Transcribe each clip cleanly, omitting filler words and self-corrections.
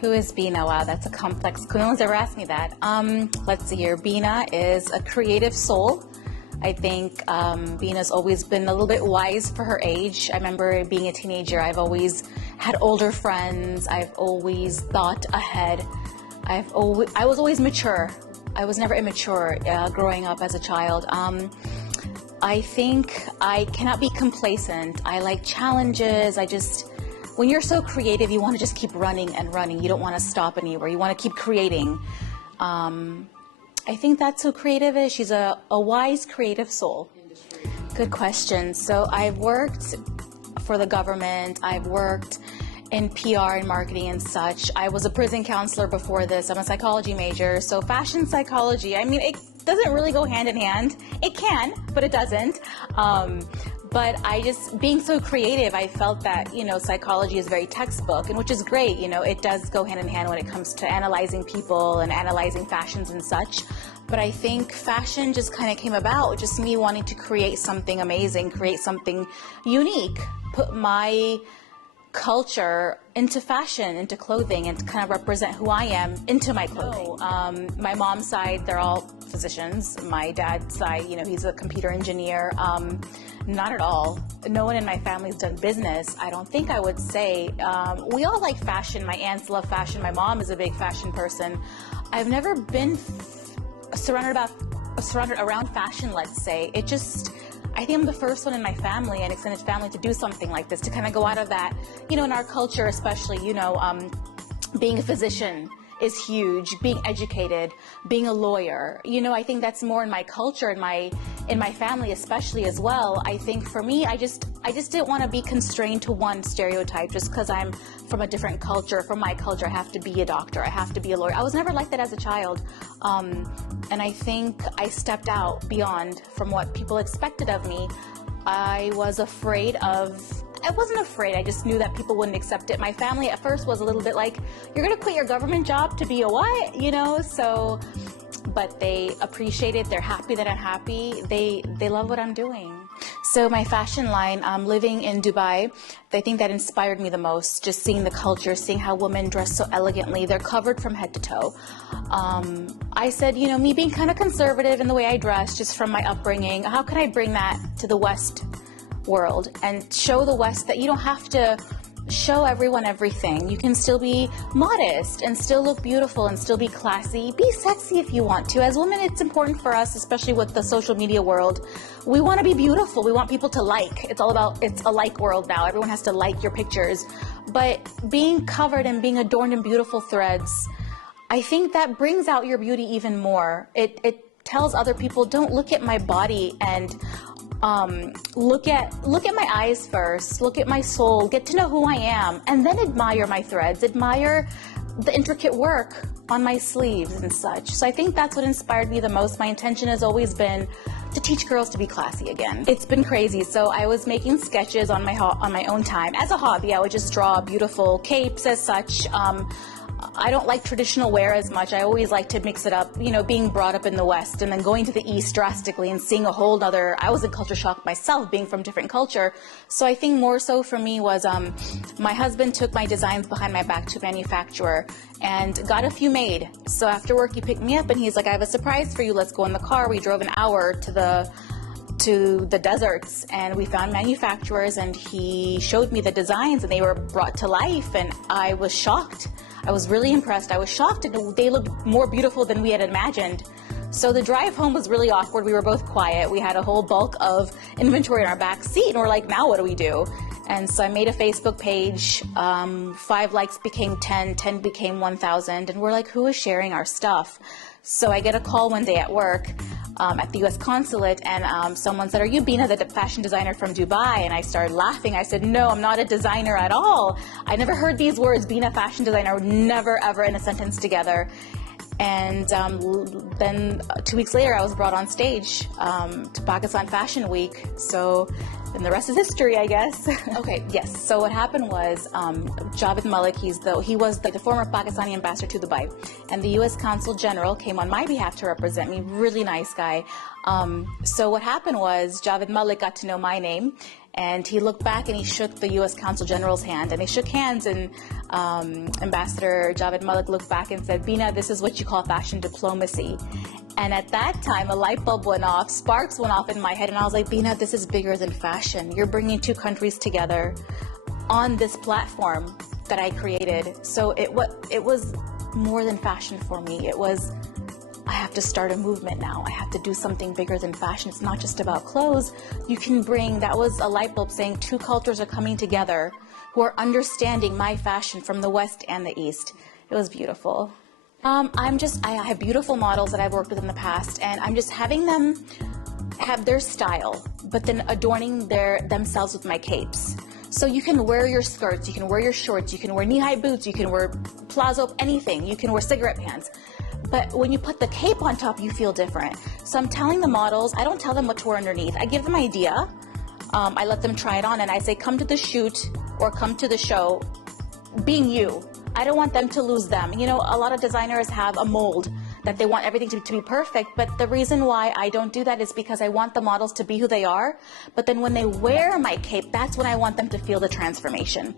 Who is Beena? Wow, that's a complex. No one's ever asked me that. Let's see here. Beena is a creative soul. I think Beena's always been a little bit wise for her age. I remember being a teenager, I've always had older friends. I've always thought ahead. I was always mature. I was never immature growing up as a child. I think I cannot be complacent. I like challenges. When you're so creative, you want to just keep running and running. You don't want to stop anywhere. You want to keep creating. I think that's who creative is. She's a wise, creative soul. Good question. So I've worked for the government. I've worked in PR and marketing and such. I was a prison counselor before this. I'm a psychology major. So fashion psychology, I mean, it doesn't really go hand in hand. It can, but it doesn't. But being so creative, I felt that, psychology is very textbook, and which is great. It does go hand in hand when it comes to analyzing people and analyzing fashions and such. But I think fashion just kind of came about, just me wanting to create something amazing, create something unique, put my culture into fashion, into clothing, and to kind of represent who I am into my clothing. My mom's side, they're all physicians. My dad's side, he's a computer engineer. Not at all. No one in my family's done business. I don't think I would say. We all like fashion. My aunts love fashion. My mom is a big fashion person. I've never been surrounded around fashion, let's say. I think I'm the first one in my family and extended family to do something like this, to kind of go out of that, in our culture especially, being a physician is huge, being educated, being a lawyer. I think that's more in my culture, in my family especially as well. I think for me, I just didn't want to be constrained to one stereotype just because I'm from a different culture. From my culture, I have to be a doctor, I have to be a lawyer. I was never like that as a child. And I think I stepped out beyond from what people expected of me. I wasn't afraid, I just knew that people wouldn't accept it. My family at first was a little bit like, you're gonna quit your government job to be a what? But they appreciate it, they're happy that I'm happy, they love what I'm doing. So my fashion line, living in Dubai, I think that inspired me the most, just seeing the culture, seeing how women dress so elegantly. They're covered from head to toe. I said, me being kind of conservative in the way I dress, just from my upbringing, how can I bring that to the West world and show the West that you don't have to show everyone everything. You can still be modest and still look beautiful and still be classy. Be sexy if you want to. As women, it's important for us, especially with the social media world. We want to be beautiful. We want people to like. It's a like world now. Everyone has to like your pictures. But being covered and being adorned in beautiful threads, I think that brings out your beauty even more. It tells other people, don't look at my body and look at my eyes first, look at my soul, get to know who I am, and then admire my threads, admire the intricate work on my sleeves and such. So I think that's what inspired me the most. My intention has always been to teach girls to be classy again. It's been crazy. So I was making sketches on my own time. As a hobby, I would just draw beautiful capes as such. I don't like traditional wear as much. I always like to mix it up, being brought up in the West and then going to the East drastically and seeing a whole other, I was in culture shock myself, being from different culture. So I think more so for me was my husband took my designs behind my back to a manufacturer and got a few made. So after work, he picked me up and he's like, I have a surprise for you. Let's go in the car. We drove an hour to the deserts and we found manufacturers and he showed me the designs and they were brought to life and I was shocked. I was really impressed. I was shocked and they looked more beautiful than we had imagined. So the drive home was really awkward. We were both quiet. We had a whole bulk of inventory in our back seat and we're like, now what do we do? And so I made a Facebook page. 5 likes became 10, 10 became 1,000. And we're like, who is sharing our stuff? So I get a call one day at work at the U.S. consulate, and someone said, are you Beena, the fashion designer from Dubai? And I started laughing. I said, no, I'm not a designer at all. I never heard these words, Beena, fashion designer, never ever in a sentence together. And then 2 weeks later, I was brought on stage to Pakistan Fashion Week. So then the rest is history, I guess. Okay, yes. So what happened was Javed Malik, he was the former Pakistani ambassador to Dubai. And the U.S. Consul General came on my behalf to represent me. Really nice guy. So what happened was Javed Malik got to know my name. And he looked back and he shook the U.S. Consul General's hand, and they shook hands, and Ambassador Javed Malik looked back and said, Beena, this is what you call fashion diplomacy. And at that time, a light bulb went off, sparks went off in my head, and I was like, Beena, this is bigger than fashion. You're bringing two countries together on this platform that I created. So it was more than fashion for me. It was, I have to start a movement now. I have to do something bigger than fashion. It's not just about clothes. You can bring, that was a light bulb saying two cultures are coming together who are understanding my fashion from the West and the East. It was beautiful. I have beautiful models that I've worked with in the past, and I'm just having them have their style, but then adorning themselves with my capes. So you can wear your skirts, you can wear your shorts, you can wear knee-high boots, you can wear plazo, anything. You can wear cigarette pants. But when you put the cape on top, you feel different. So I'm telling the models, I don't tell them what to wear underneath. I give them an idea. I let them try it on, and I say, come to the shoot or come to the show being you. I don't want them to lose them. You know, a lot of designers have a mold that they want everything to be perfect, but the reason why I don't do that is because I want the models to be who they are, but then when they wear my cape, that's when I want them to feel the transformation.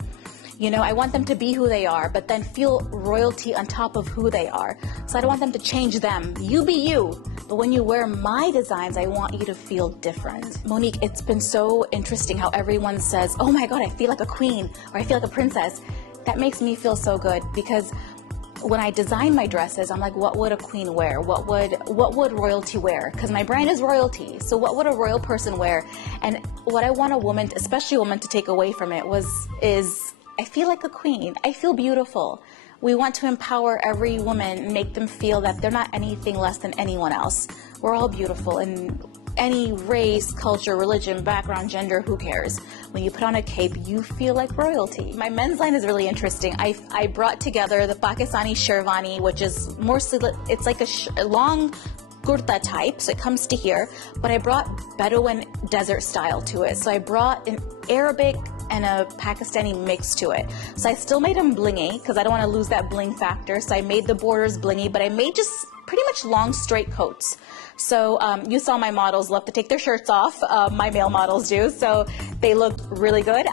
You know, I want them to be who they are, but then feel royalty on top of who they are. So I don't want them to change them. You be you. But when you wear my designs, I want you to feel different. Monique, it's been so interesting how everyone says, oh my God, I feel like a queen, or I feel like a princess. That makes me feel so good, because when I design my dresses, I'm like, what would a queen wear? What would royalty wear? Because my brand is royalty. So what would a royal person wear? And what I want a woman, especially a woman, to take away from it is I feel like a queen. I feel beautiful. We want to empower every woman and make them feel that they're not anything less than anyone else. We're all beautiful, and any race, culture, religion, background, gender, who cares? When you put on a cape, you feel like royalty. My men's line is really interesting. I brought together the Pakistani sherwani, which is mostly, it's like a long kurta type, so it comes to here, but I brought Bedouin desert style to it. So I brought an Arabic and a Pakistani mix to it. So I still made them blingy, because I don't want to lose that bling factor. So I made the borders blingy, but I made just pretty much long straight coats. So you saw my models love to take their shirts off. My male models do, so they look really good.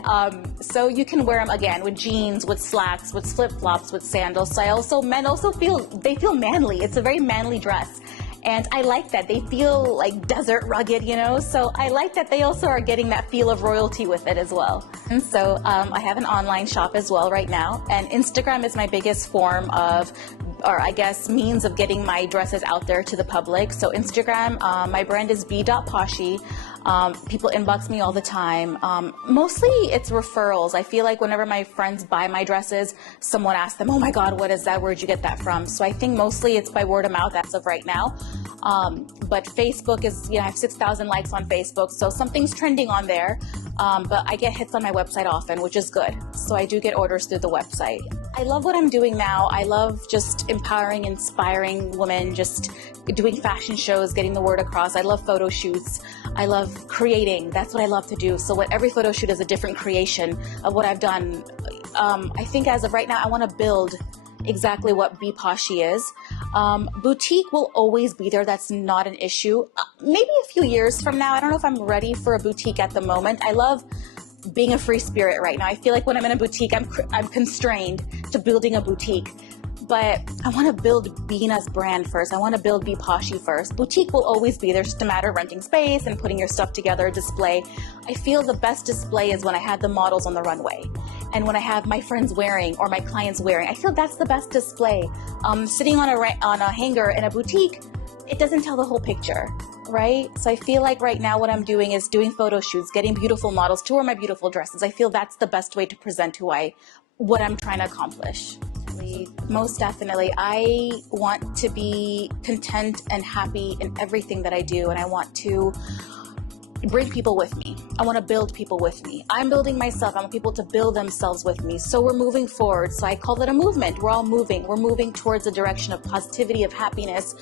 So you can wear them again with jeans, with slacks, with flip-flops, with sandals. So men also feel manly. It's a very manly dress. And I like that. They feel like desert rugged, you know? So I like that they also are getting that feel of royalty with it as well. And so I have an online shop as well right now. And Instagram is my biggest form of, or I guess means of getting my dresses out there to the public. So Instagram, my brand is B.Poshi. People inbox me all the time. Mostly it's referrals. I feel like whenever my friends buy my dresses, someone asks them, oh my God, what is that? Where'd you get that from? So I think mostly it's by word of mouth as of right now. But Facebook is, I have 6,000 likes on Facebook, so something's trending on there. But I get hits on my website often, which is good. So I do get orders through the website. I love what I'm doing now. I love just empowering, inspiring women, just doing fashion shows, getting the word across. I love photo shoots. I love creating. That's what I love to do. So every photo shoot is a different creation of what I've done. I think as of right now, I want to build exactly what B.Poshi is. Boutique will always be there. That's not an issue. Maybe a few years from now. I don't know if I'm ready for a boutique at the moment. I love being a free spirit right now. I feel like when I'm in a boutique, I'm constrained to building a boutique. But I want to build Beena's brand first. I want to build B.Poshi first. Boutique will always be there. It's just a matter of renting space and putting your stuff together, display. I feel the best display is when I have the models on the runway and when I have my friends wearing or my clients wearing. I feel that's the best display. Sitting on a hanger in a boutique, it doesn't tell the whole picture, right? So I feel like right now what I'm doing is doing photo shoots, getting beautiful models to wear my beautiful dresses. I feel that's the best way to present what I'm trying to accomplish. Most definitely. I want to be content and happy in everything that I do, and I want to bring people with me. I want to build people with me. I'm building myself. I want people to build themselves with me. So we're moving forward. So I call it a movement. We're all moving. We're moving towards a direction of positivity, of happiness,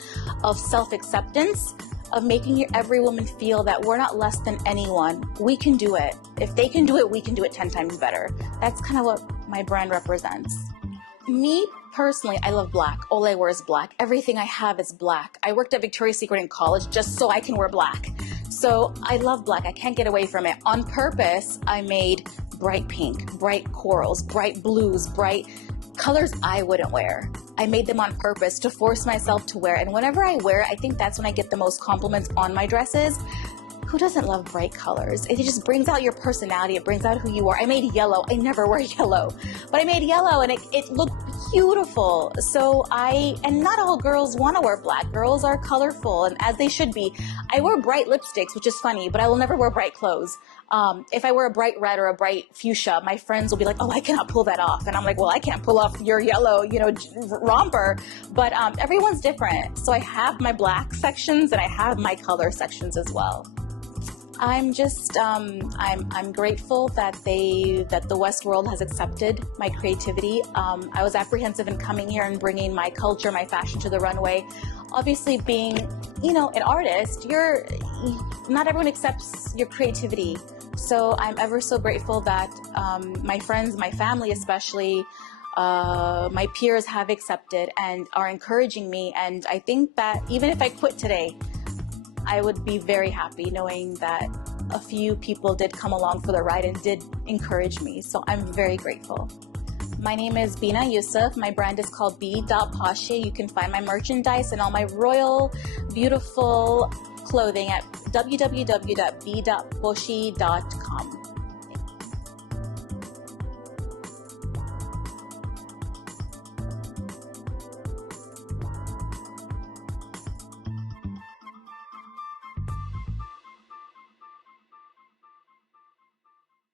of self-acceptance, of making every woman feel that we're not less than anyone. We can do it. If they can do it, we can do it 10 times better. That's kind of what my brand represents. Me personally, I love black. All I wear is black. Everything I have is black. I worked at Victoria's Secret in college just so I can wear black. So So I love black. I can't get away from it. On purpose, I made bright pink, bright corals, bright blues, bright colors I wouldn't wear. I made them on purpose to force myself to wear. And whenever I wear it, I think that's when I get the most compliments on my dresses. Who doesn't love bright colors? It just brings out your personality. It brings out who you are. I made yellow. I never wear yellow, but I made yellow and it looked beautiful. And not all girls want to wear black. Girls are colorful, and as they should be. I wear bright lipsticks, which is funny, but I will never wear bright clothes. If I wear a bright red or a bright fuchsia, my friends will be like, oh, I cannot pull that off. And I'm like, well, I can't pull off your yellow, romper. But everyone's different. So I have my black sections and I have my color sections as well. I'm just, I'm grateful that the West world has accepted my creativity. I was apprehensive in coming here and bringing my culture, my fashion to the runway. Obviously being, an artist, not everyone accepts your creativity. So I'm ever so grateful that my friends, my family especially, my peers have accepted and are encouraging me. And I think that even if I quit today, I would be very happy knowing that a few people did come along for the ride and did encourage me. So I'm very grateful. My name is Beena Yusuf. My brand is called B.Poshi. You can find my merchandise and all my royal, beautiful clothing at www.B.Poshi.com.